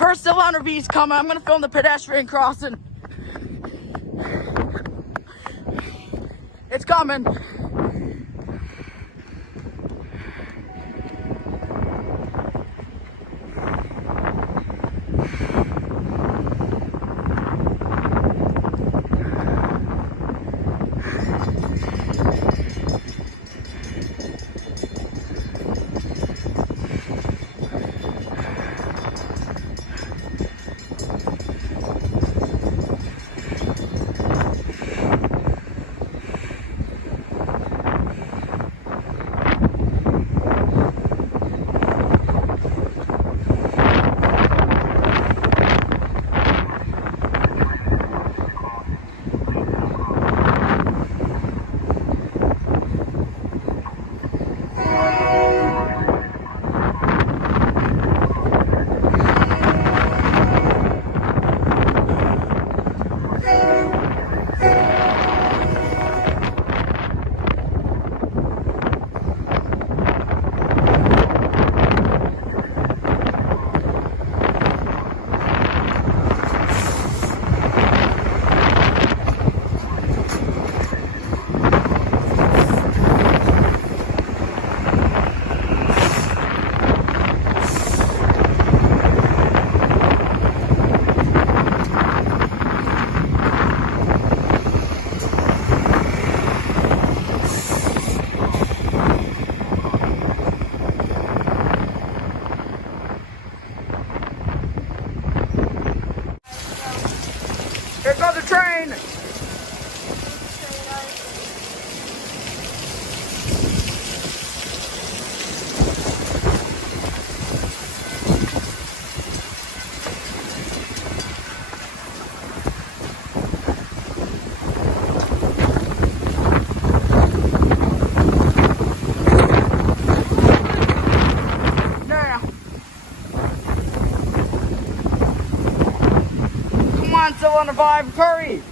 First cylinder V's coming. I'm gonna film the pedestrian crossing. It's coming. Here goes the train! Still on the vibe, hurry!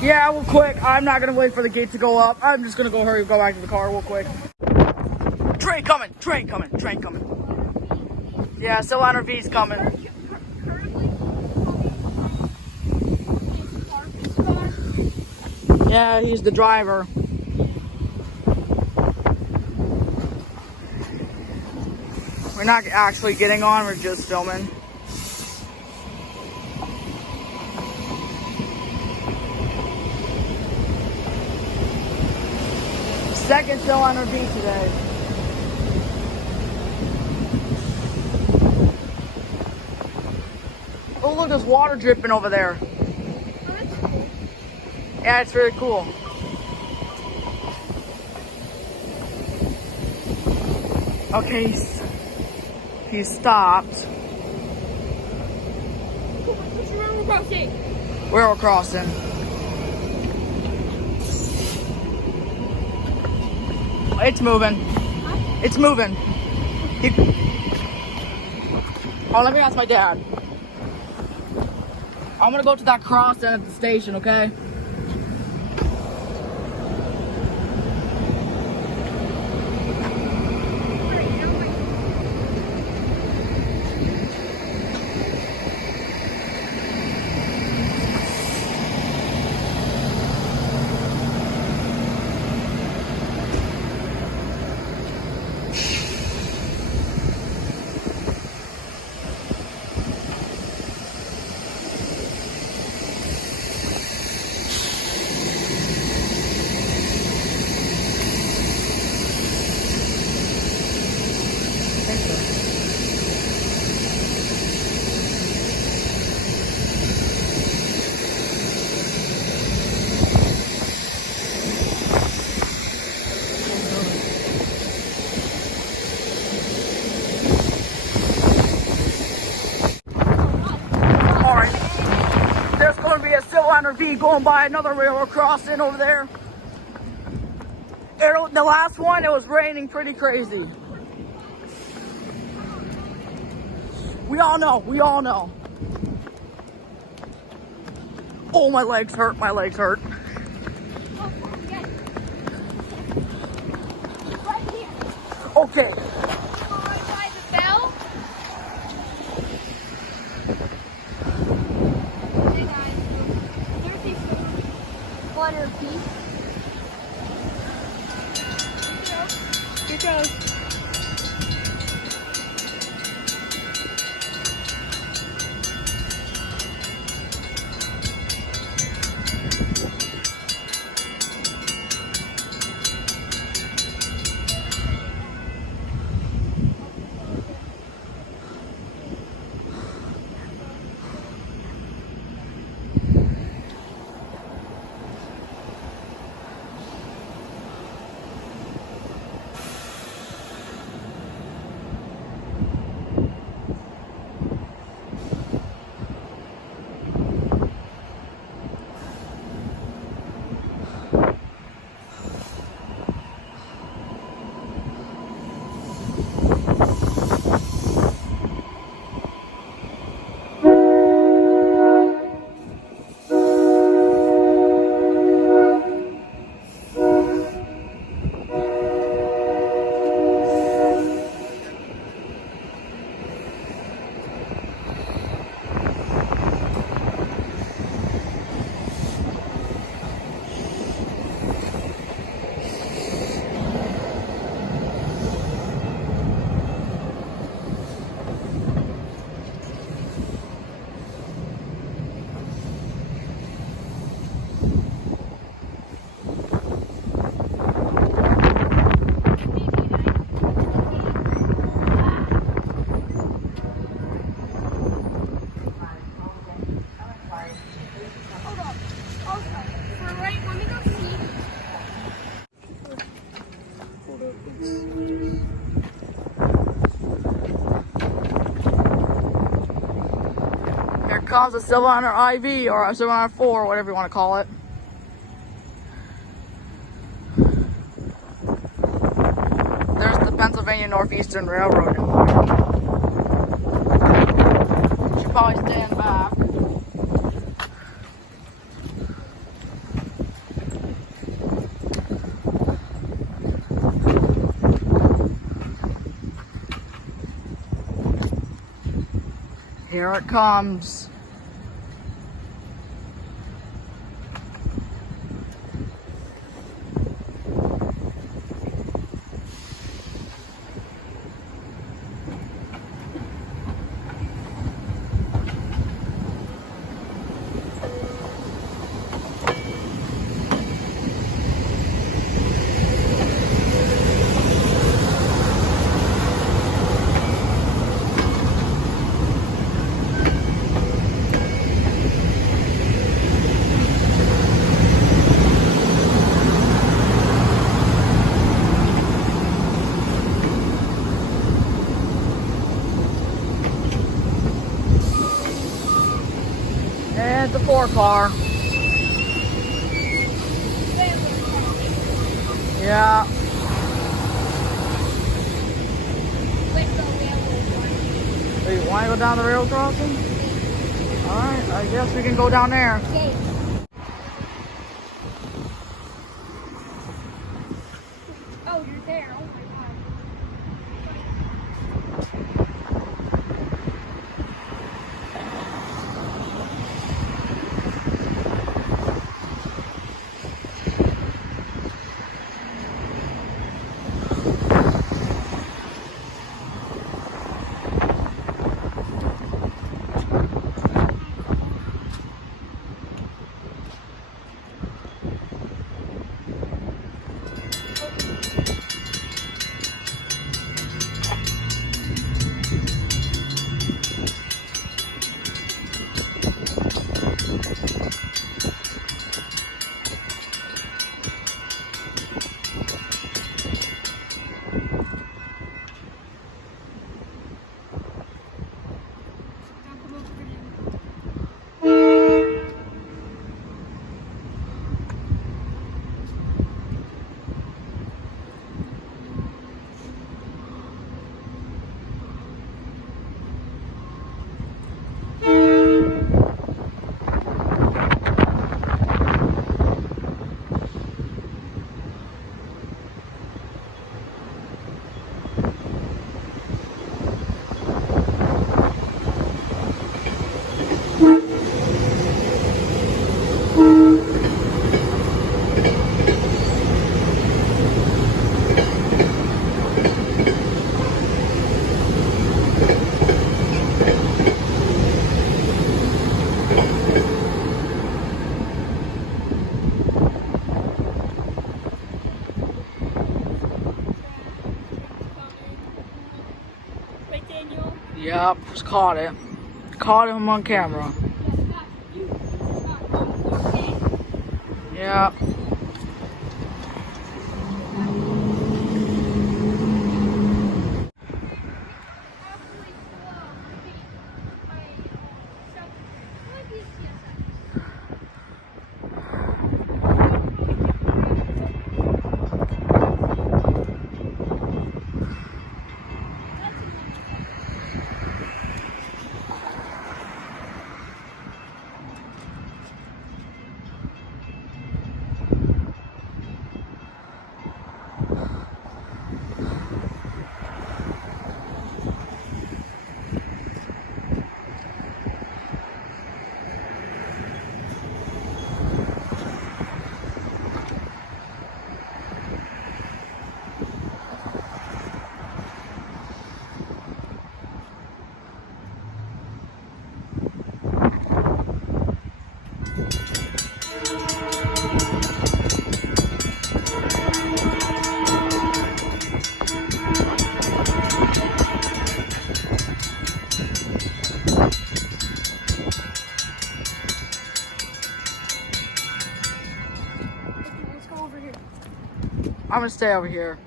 Yeah, real quick. I'm not gonna wait for the gate to go up. I'm just gonna go hurry and go back to the car real quick. Train coming, train coming, train coming. Yeah, cylinder V's coming. Yeah, he's the driver. We're not actually getting on, we're just filming. Second cylinder V today. Oh, look, there's water dripping over there. Oh, that's cool. Yeah, it's very cool. Okay, he stopped. Cool, what's your railroad crossing? Railroad crossing. It's moving. Huh? It's moving. Oh, let me ask my dad. I'm gonna go to that crossing at the station, okay? RV going by another railroad crossing over there. The last one, it was raining pretty crazy. We all know. Oh, my legs hurt. Right here. Okay. Right by the bell. Hey guys, there's these water piece. Here goes. Here comes a Silverliner IV or a Silverliner 4, whatever you want to call it. There's the Pennsylvania Northeastern Railroad. Should probably stand back. Here it comes. And the 4 car. Yeah. Wait, want to go down the railroad crossing? Alright, I guess we can go down there. Okay. Oh, you're there. Oh my god. Yep, just caught it. Caught him on camera. Yep. Let's go over here. I'm gonna stay over here.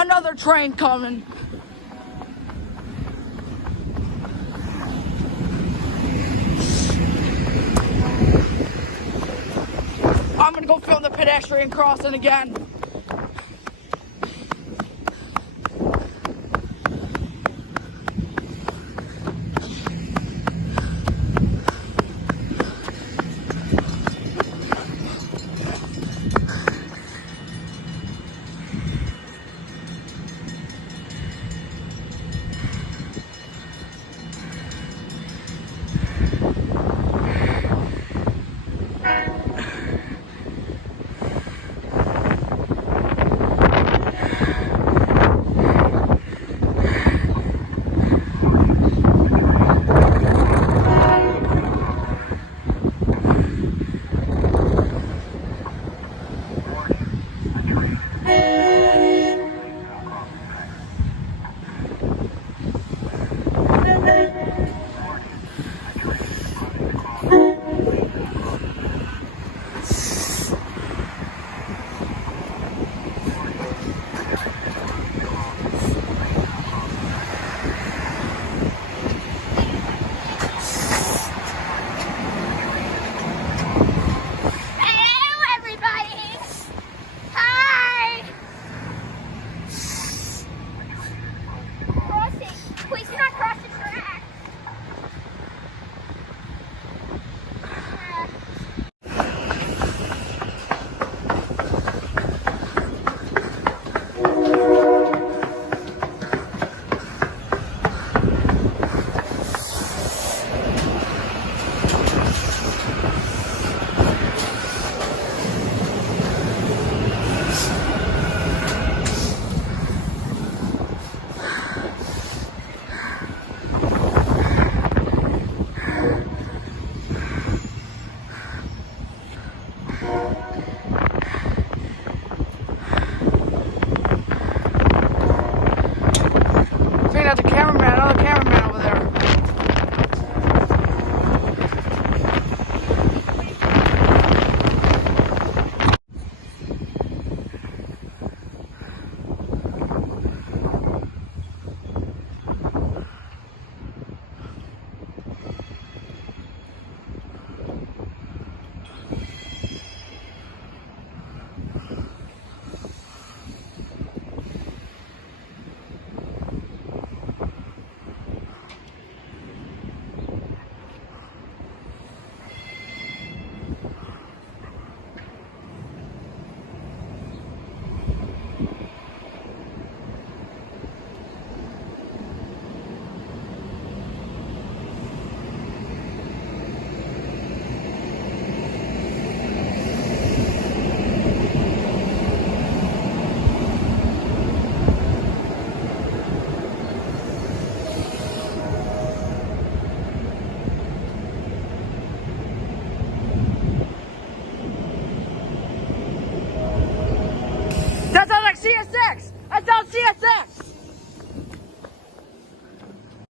Another train coming. I'm gonna go film the pedestrian crossing again.